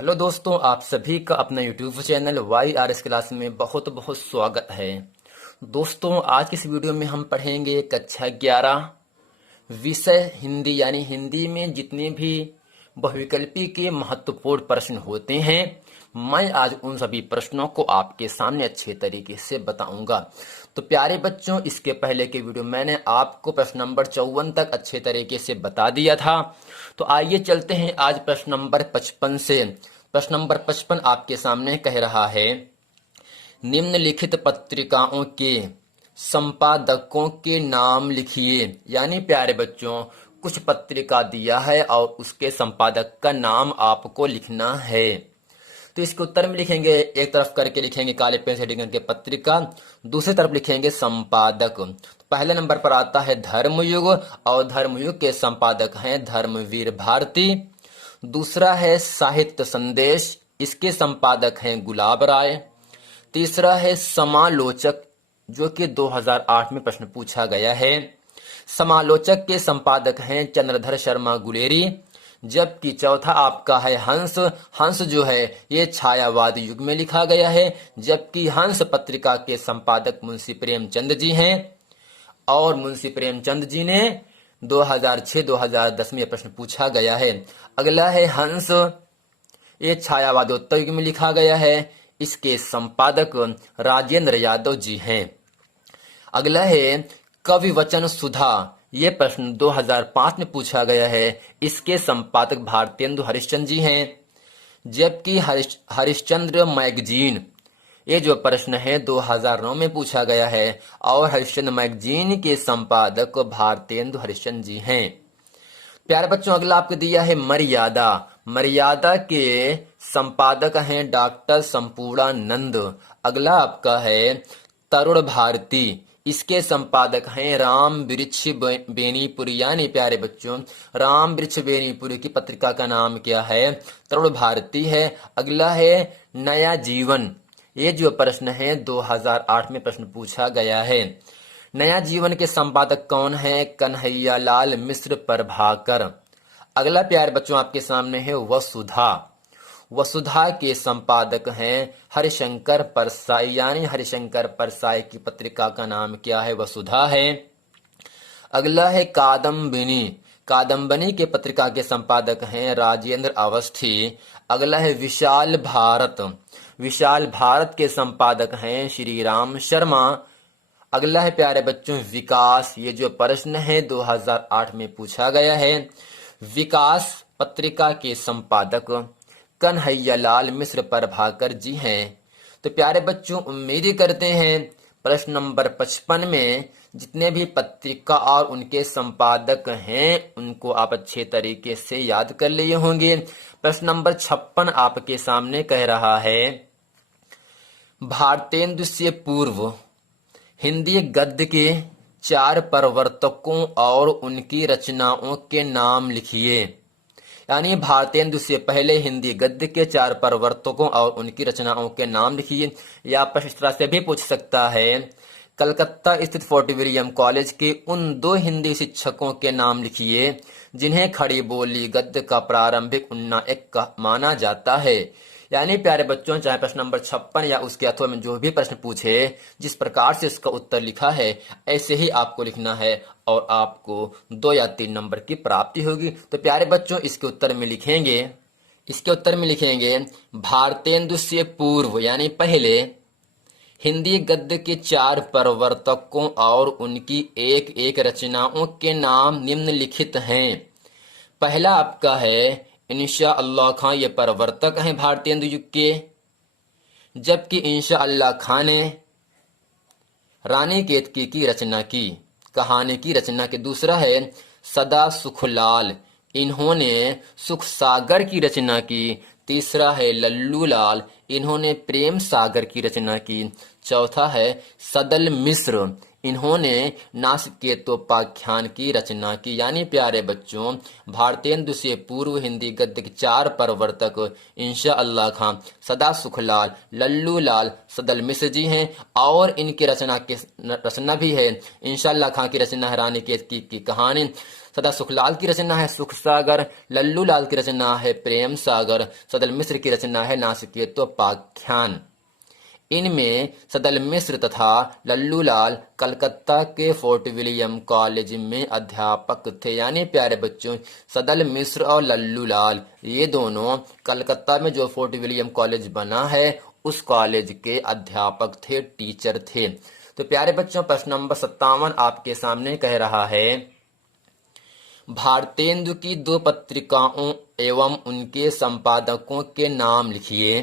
Hello दोस्तों, आप सभी का अपना YouTube channel Y R S class में बहुत बहुत स्वागत है। दोस्तों, आज की इस वीडियो में हम पढ़ेंगे कक्षा 11 विषय हिंदी, यानी हिंदी में जितने भी बहुविकल्पी के महत्वपूर्ण प्रश्न होते हैं, मैं आज उन सभी प्रश्नों को आपके सामने अच्छे तरीके से बताऊंगा। तो प्यारे बच्चों, इसके पहले के वीडियो मैंने आपको प्रश्न नंबर 54 तक अच्छे तरीके से बता दिया था। तो आइए चलते हैं आज प्रश्न नंबर 55 से। प्रश्न नंबर 55 आपके सामने कह रहा है, निम्नलिखित पत्रिकाओं के संपादकों के नाम लिखिए। यानी प्यारे बच्चों, कुछ पत्रिका दिया है और उसके संपादक का नाम आपको लिखना है। तो इसके उत्तर में लिखेंगे, एक तरफ करके लिखेंगे काले पेन से हेडिंग करके पत्रिका, दूसरी तरफ लिखेंगे संपादक। तो पहले नंबर पर आता है धर्मयुग और धर्मयुग के संपादक हैं धर्मवीर भारती। दूसरा है साहित्य संदेश, इसके संपादक हैं गुलाब राय। तीसरा है समालोचक, जो कि 2008 में प्रश्न पूछा गया है। समालोचक के संपादक हैं चंद्रधर शर्मा गुलेरी। जबकि चौथा आपका है हंस। हंस जो है ये छायावाद युग में लिखा गया है, जबकि हंस पत्रिका के संपादक मुंशी प्रेमचंद जी हैं। और मुंशी प्रेमचंद जी ने 2006-2010 में प्रश्न पूछा गया है। अगला है हंस, ये छायावादोत्तर युग में लिखा गया है, इसके संपादक राजेंद्र यादव जी हैं। अगला है कवि वचन सुधा, ये प्रश्न 2005 में पूछा गया है, इसके संपादक भारतेंदु हरिश्चंद्र जी हैं। जबकि हरिश्चंद्र मैगजीन, ये जो प्रश्न है 2009 में पूछा गया है और हरिश्चंद्र मैगजीन के संपादक भारतेंदु हरिश्चंद्र जी हैं। प्यारे बच्चों, अगला आपको दिया है मर्यादा। मर्यादा के संपादक हैं डॉक्टर संपूर्णानंद। अगला आपका है तरुण भारती, इसके संपादक हैं राम वृक्ष बेनीपुरी। यानी प्यारे बच्चों, राम वृक्ष बेनीपुरी की पत्रिका का नाम क्या है? तरुण भारती है। अगला है नया जीवन, ये जो प्रश्न है 2008 में प्रश्न पूछा गया है। नया जीवन के संपादक कौन है? कन्हैया लाल मिश्र प्रभाकर। अगला प्यारे बच्चों आपके सामने है वसुधा। वसुधा के संपादक हैं हरिशंकर परसाई। यानी हरिशंकर परसाई की पत्रिका का नाम क्या है? वसुधा है। अगला है कादम्बिनी। कादम्बिनी के पत्रिका के संपादक हैं राजेंद्र अवस्थी। अगला है विशाल भारत। विशाल भारत के संपादक हैं श्री राम शर्मा। अगला है प्यारे बच्चों विकास, ये जो प्रश्न है 2008 में पूछा गया है। विकास पत्रिका के संपादक कन्हैया लाल मिश्र प्रभाकर जी हैं। तो प्यारे बच्चों, उम्मीद करते हैं प्रश्न नंबर 55 में जितने भी पत्रिका और उनके संपादक हैं उनको आप अच्छे तरीके से याद कर लिए होंगे। प्रश्न नंबर 56 आपके सामने कह रहा है, भारतेंदु से पूर्व हिंदी गद्य के 4 प्रवर्तकों और उनकी रचनाओं के नाम लिखिए। यानी भारतेंदु से पहले हिंदी गद्य के 4 प्रवर्तकों और उनकी रचनाओं के नाम लिखिए। या प्रश्न इस तरह से भी पूछ सकता है, कलकत्ता स्थित फोर्ट विलियम कॉलेज के उन 2 हिंदी शिक्षकों के नाम लिखिए जिन्हें खड़ी बोली गद्य का प्रारंभिक उन्नायक माना जाता है। यानी प्यारे बच्चों, चाहे प्रश्न नंबर 56 या उसके अथवा में जो भी प्रश्न पूछे, जिस प्रकार से इसका उत्तर लिखा है ऐसे ही आपको लिखना है और आपको 2 या 3 नंबर की प्राप्ति होगी। तो प्यारे बच्चों, इसके उत्तर में लिखेंगे भारतेंदु से पूर्व यानी पहले हिंदी गद्य के 4 प्रवर्तकों और उनकी एक एक रचनाओं के नाम निम्नलिखित हैं। पहला आपका है इंशा अल्लाह खां, ये प्रवर्तक हैं भारतेंदु युग के। जबकि इंशा अल्लाह खां ने रानी केतकी की रचना की, कहानी की रचना की। दूसरा है सदा सुखलाल, इन्होंने सुख सागर की रचना की। तीसरा है लल्लू लाल, इन्होंने प्रेम सागर की रचना की। चौथा है सदल मिश्र, इन्होंने नासिकेतोपाख्यान की रचना की। यानी प्यारे बच्चों, भारतेंदु से पूर्व हिंदी गद्य के 4 प्रवर्तक इंशा अल्लाह खां, सदा सुखलाल, लल्लू लाल, सदल मिश्र जी हैं। और इनकी रचना भी है। इंशा अल्लाह खां की रचना है रानी केतकी की कहानी। सदा सुखलाल की रचना है सुख सागर, लल्लू लाल की रचना है प्रेम सागर, सदल मिश्र की रचना है नासिकेतोपाख्यान। इनमें सदल मिश्र तथा लल्लू लाल कलकत्ता के फोर्ट विलियम कॉलेज में अध्यापक थे। यानी प्यारे बच्चों, सदल मिश्र और लल्लू लाल ये दोनों कलकत्ता में जो फोर्ट विलियम कॉलेज बना है उस कॉलेज के अध्यापक थे, टीचर थे। तो प्यारे बच्चों, प्रश्न नंबर 57 आपके सामने कह रहा है, भारतेंदु की 2 पत्रिकाओं एवं उनके संपादकों के नाम लिखिए।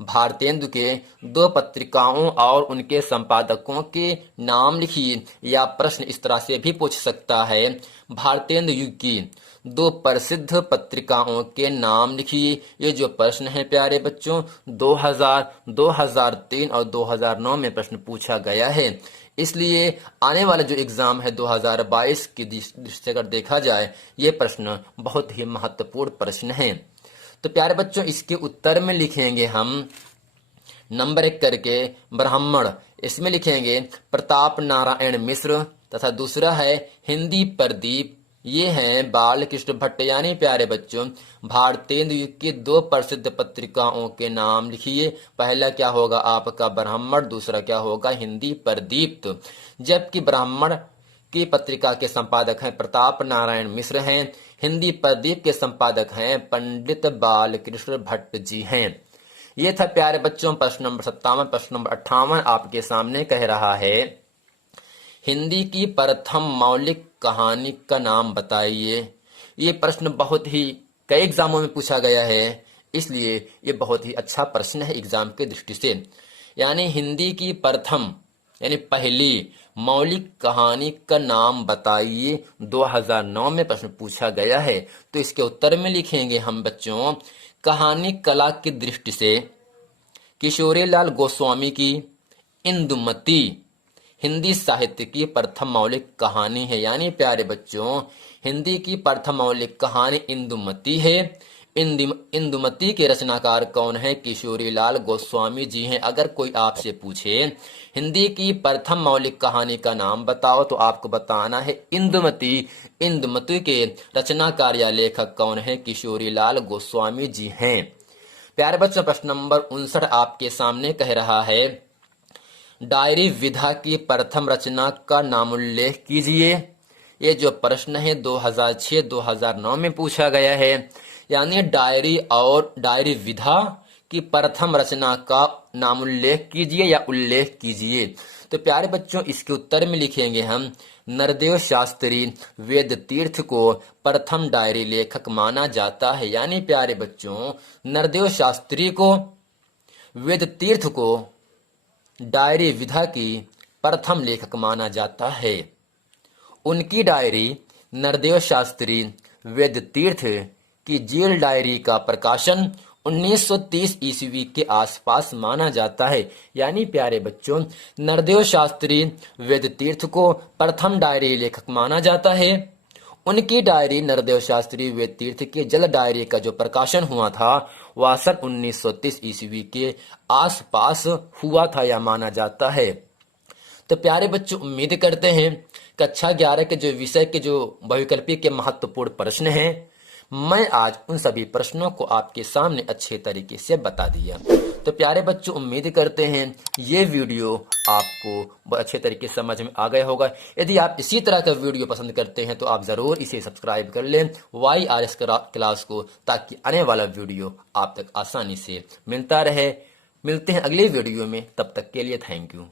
भारतेंदु के 2 पत्रिकाओं और उनके संपादकों के नाम लिखिए। या प्रश्न इस तरह से भी पूछ सकता है, भारतेंदु युग की 2 प्रसिद्ध पत्रिकाओं के नाम लिखिए। ये जो प्रश्न है प्यारे बच्चों 2000, 2003 और 2009 में प्रश्न पूछा गया है। इसलिए आने वाला जो एग्जाम है 2022 की दृष्टि से अगर देखा जाए, ये प्रश्न बहुत ही महत्वपूर्ण प्रश्न है। तो प्यारे बच्चों, इसके उत्तर में लिखेंगे हम नंबर 1 करके ब्राह्मण, इसमें लिखेंगे प्रताप नारायण मिश्र, तथा दूसरा है हिंदी प्रदीप, ये हैं बालकृष्ण भट्ट। यानी प्यारे बच्चों, भारतेंदु युग की 2 प्रसिद्ध पत्रिकाओं के नाम लिखिए। पहला क्या होगा आपका ब्राह्मण, दूसरा क्या होगा हिंदी प्रदीप। जबकि ब्राह्मण की पत्रिका के संपादक हैं प्रताप नारायण मिश्र हैं, हिंदी प्रदीप के संपादक हैं पंडित बालकृष्ण भट्ट जी हैं। ये था प्यारे बच्चों प्रश्न नंबर 57। प्रश्न नंबर 58 आपके सामने कह रहा है, हिंदी की प्रथम मौलिक कहानी का नाम बताइए। ये प्रश्न बहुत ही कई एग्जामों में पूछा गया है, इसलिए ये बहुत ही अच्छा प्रश्न है एग्जाम के दृष्टि से। यानी हिंदी की प्रथम यानी पहली मौलिक कहानी का नाम बताइए, 2009 में प्रश्न पूछा गया है। तो इसके उत्तर में लिखेंगे हम बच्चों, कहानी कला की दृष्टि से किशोरीलाल गोस्वामी की इंदुमती हिंदी साहित्य की प्रथम मौलिक कहानी है। यानी प्यारे बच्चों, हिंदी की प्रथम मौलिक कहानी इंदुमती है। इंदुमती के रचनाकार कौन है? किशोरीलाल गोस्वामी जी हैं। अगर कोई आपसे पूछे हिंदी की प्रथम मौलिक कहानी का नाम बताओ, तो आपको बताना है इंदुमती। इंदुमती के रचनाकार या लेखक कौन है? किशोरीलाल गोस्वामी जी हैं। प्यारे बच्चों, प्रश्न नंबर 59 आपके सामने कह रहा है, डायरी विधा की प्रथम रचना का नामोल्लेख कीजिए। ये जो प्रश्न है 2006-2009 में पूछा गया है। यानी डायरी और डायरी विधा की प्रथम रचना का नामोल्लेख कीजिए या उल्लेख कीजिए। तो प्यारे बच्चों, इसके उत्तर में लिखेंगे हम, नरदेव शास्त्री वेद तीर्थ को प्रथम डायरी लेखक माना जाता है। यानी प्यारे बच्चों, नरदेव शास्त्री को वेद तीर्थ को डायरी विधा की प्रथम लेखक माना जाता है। उनकी डायरी नरदेव शास्त्री वेद तीर्थ की जेल डायरी का प्रकाशन 1930 ईस्वी के आसपास माना जाता है। यानी प्यारे बच्चों, नरदेव शास्त्री वेद तीर्थ को प्रथम डायरी लेखक माना जाता है। उनकी डायरी नरदेव शास्त्री वेद तीर्थ के जल डायरी का जो प्रकाशन हुआ था वह सन 1930 ईस्वी के आसपास हुआ था या माना जाता है। तो प्यारे बच्चों, उम्मीद करते हैं कक्षा 11 के जो विषय के जो बहुविकल्पी के महत्वपूर्ण प्रश्न हैं, मैं आज उन सभी प्रश्नों को आपके सामने अच्छे तरीके से बता दिया। तो प्यारे बच्चों, उम्मीद करते हैं ये वीडियो आपको बहुत अच्छे तरीके से समझ में आ गया होगा। यदि आप इसी तरह का वीडियो पसंद करते हैं तो आप ज़रूर इसे सब्सक्राइब कर लें YRS क्लास को, ताकि आने वाला वीडियो आप तक आसानी से मिलता रहे। मिलते हैं अगले वीडियो में, तब तक के लिए थैंक यू।